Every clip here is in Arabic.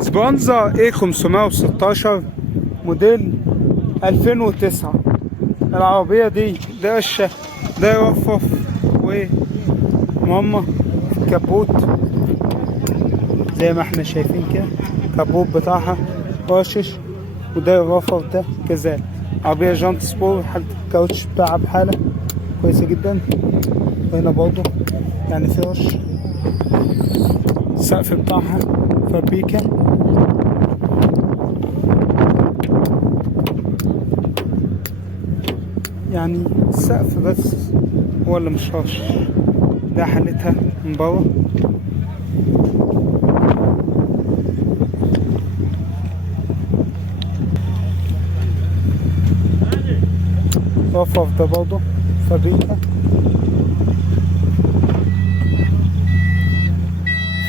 سبونزا اي 516 موديل 2009. العربية دي ده قشة، ده يرفرف وماما كبوت زي ما احنا شايفين كده. كبوت بتاعها راشش، وده يرفرف ده كذلك. عربية جانت سبور، حالة الكاوتش بتاعها بحالة كويسة جدا. وهنا برضه يعني في رش. السقف بتاعها فابريكا. يعني السقف بس هو اللي مش رش. ده حالتها من بره. رفرف ده برضه فابريكا.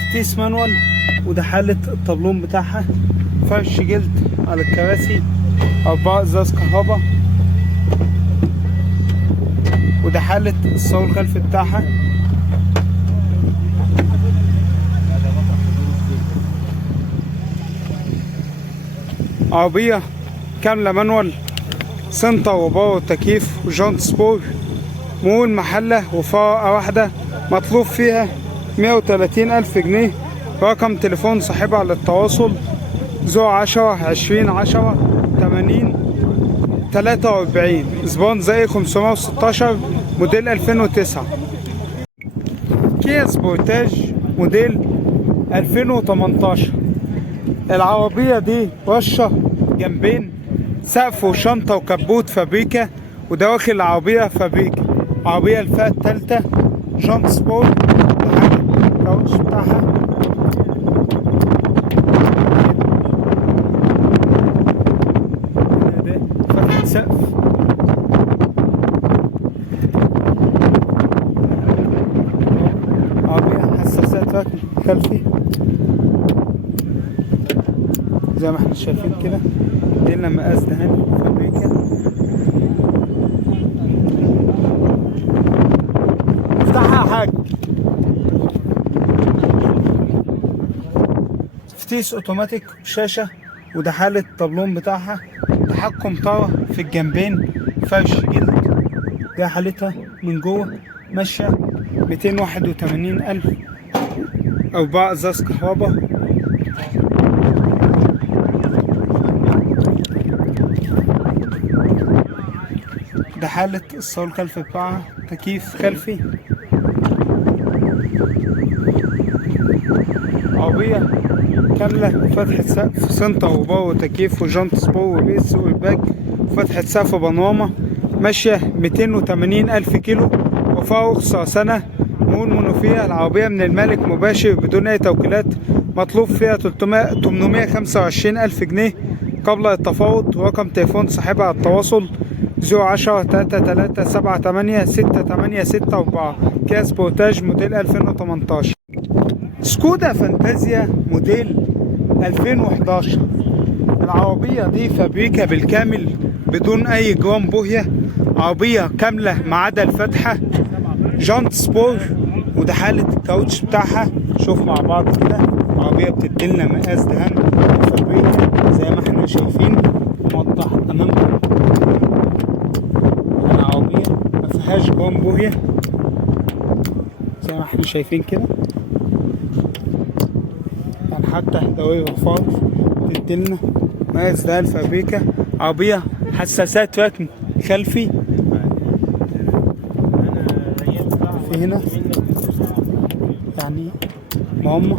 فتيس مانوال. وده حالة الطبلون بتاعها. فرش جلد على الكراسي. 4 ازاز كهربا. وده حالة الصالون الخلفي بتاعها. عربية كاملة مانوال، سنتر وباور وتكييف وجانت سبور. مول محلة وفرقة واحدة. مطلوب فيها 130,000 جنيه. رقم تليفون صاحبها للتواصل 010 20 10 80 43. سبونزا اي 516 موديل 2009. كيا سبورتاج موديل 2018. العربية دي رشة جنبين، سقف وشنطة وكبوت فابريكا. وده واخد العربية فابريكا. عربية الفئة التالتة جانت سبور. الكاوتش بتاعها ده فتحة سقف. عربية حساسات ركن خلفي زي ما احنا شايفين كده. ادينا مقاس دهان فابريكا. افتحها يا حاج. فتيس اوتوماتيك شاشة. وده حالة الطبلون بتاعها. تحكم طارة في الجنبين. فرش جلد. ده حالتها من جوه. ماشية 281,000. 4 ازاز كهربا. ده حالة الصالون الخلفي بتاعها. تكييف خلفي. عربية كاملة، فتحة سقف، سنتر وباور وتكييف وجانت سبور وبيس والباك، وفتحة سقف بانوراما. ماشية 280,000 كيلو. وفيها رخصة سنة. مول منوفية. العربية من المالك مباشر بدون أي توكيلات. مطلوب فيها 825,000 جنيه قبل التفاوض. ورقم تليفون صاحبها على التواصل 010 3378 6864. كيا سبورتاج موديل 2018. سكودا فانتازيا موديل 2011. العربية دي فابريكا بالكامل بدون أي جرام بوهية. عربية كاملة ما عدا الفتحة. جانت سبور. وده حالة الكاوتش بتاعها. شوف مع بعض كده. عربية بتديلنا مقاس دهان فابريكا زي ما احنا شايفين. موضح أمامكم. العربية مفيهاش جرام بوهية زي ما احنا شايفين كده. يعني حتى دوائر الفار بتديلنا مقاس دهان فابريكا. عربية حساسات ركن خلفي. في هنا يعني ماما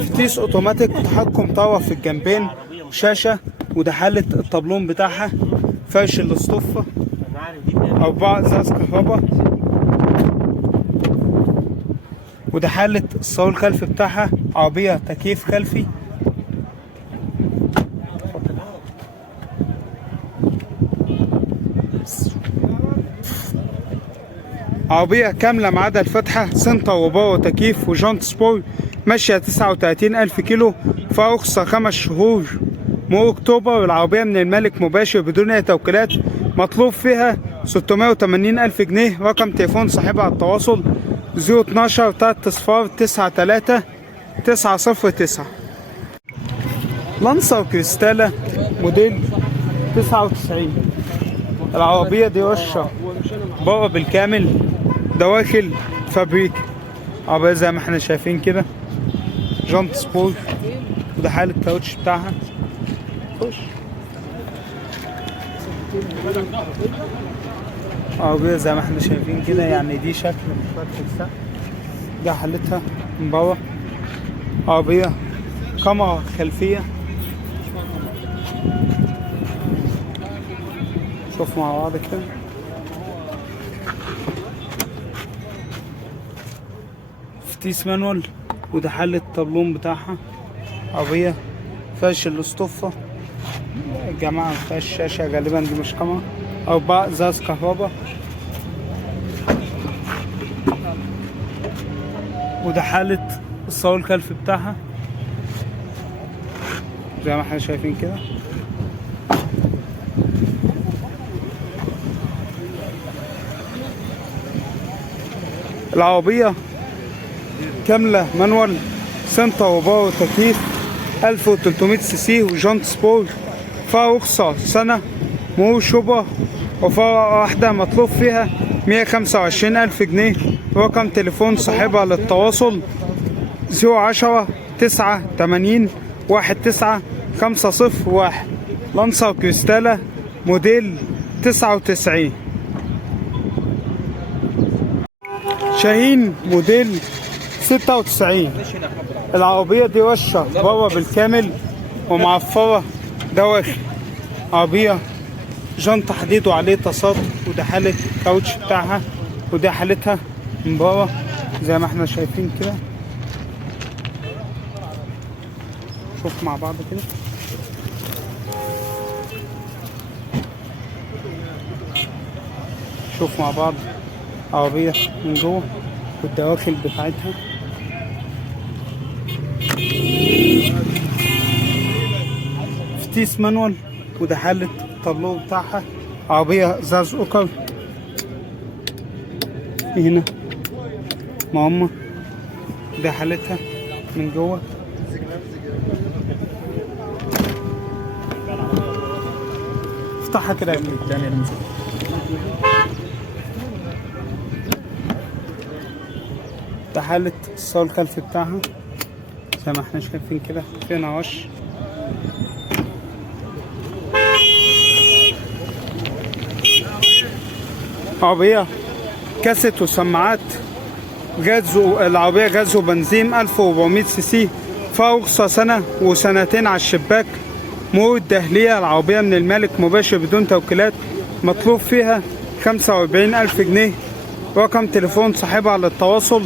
فتيس اوتوماتيك. تحكم طاوة في الجنبين. شاشة. وده حالة الطبلون بتاعها. فرش الاصطفة. 4 ازاز كهربا. وده حالة الصالون الخلفي بتاعها. عربية تكييف خلفي. عربية كاملة ما عدا الفتحة. سنتر وباور وتكييف وجانت سبور. ماشية 39,000 كيلو. فيها رخصة 5 شهور من اكتوبر. العربية من المالك مباشر بدون اي توكيلات. مطلوب فيها 680 ألف جنيه. رقم تليفون صاحبها على التواصل 012 3 صفار 93 909. لانسر كريستالا موديل 99. العربية دي وشة بره بالكامل، دواخل فابريك. عربية زي ما احنا شايفين كده، جنط سبور، وده حال الكاوتش بتاعها. خش عربية زي ما احنا شايفين كده، يعني دي شكل مش السقف، ده حالتها من بره. عربية كاميرا خلفية، شوف مع بعض كده. فتيس مانوال، وده حل الطابلون بتاعها. عربية فيهاش الاسطوفة الجماعة، مفيهاش شاشة غالبا، دي مش كاميرا. 4 ازاز كهربا، وده حالة الصاروخ الخلفي بتاعها زي ما احنا شايفين كده. العربية كاملة مانوال، سنتر وباور وتكييف، 1300 سي سي، وجانت سبور. فيها رخصة سنة، مرور شبه، وفرة واحدة مطلوب فيها 125 ألف جنيه. رقم تليفون صاحبها للتواصل 010 89 19 501. لانسر كريستالا موديل 99. شاهين موديل 96. العربية دي وشة بره بالكامل ومعفرة دواخل. عربية جنط حديد وعليه تصاط، وده حالة الكاوتش بتاعها، وده حالتها من بره زي ما احنا شايفين كده. شوف مع بعض كده. شوف مع بعض عربية من جوه والدواخل بتاعتها. فتيس مانوال، وده حالة الطابلو بتاعها. عربية زاز اوكر هنا مهمة، ده حالتها من جوه. افتحها كده يا ابني. ده حالة الصاروخ الخلفي بتاعها زي ما احنا شايفين كده، فيها نواش. عربية كاسيت وسماعات، غاز. العربية غاز وبنزين، 1400 سي سي، فيها رخصة سنة وسنتين على الشباك. مرور الداخلية. العربية من المالك مباشر بدون توكيلات، مطلوب فيها 45 ألف جنيه. رقم تليفون صاحبها للتواصل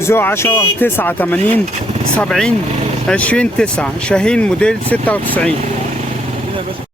010 89 70 20 9. شاهين موديل 96.